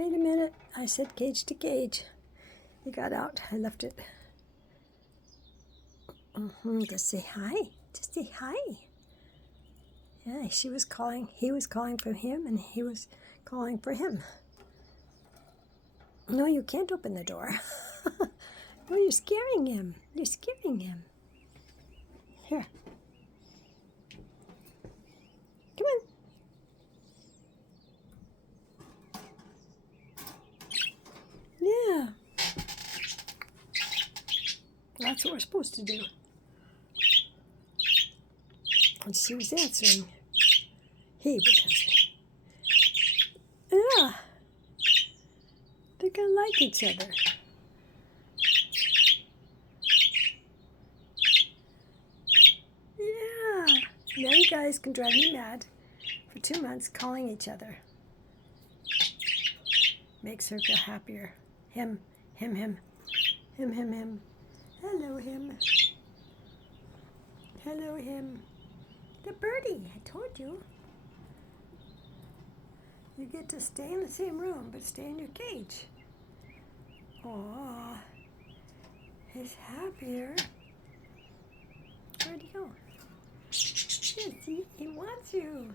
Wait a minute. I said cage to cage. He got out. I left it. Just say hi. Just say hi. Yeah, she was calling. He was calling for him, and he was calling for him. No, you can't open the door. No, you're scaring him. You're scaring him. Here. Come on. Yeah. That's what we're supposed to do. And she was answering. He was answering. Yeah. They're going to like each other. Yeah. Now you guys can drive me mad for 2 months calling each other. Makes her feel happier. Him. Him. Hello, him. Hello, him. The birdie, I told you. You get to stay in the same room, but stay in your cage. Aww. He's happier. Where'd he go? Yeah, see, he wants you.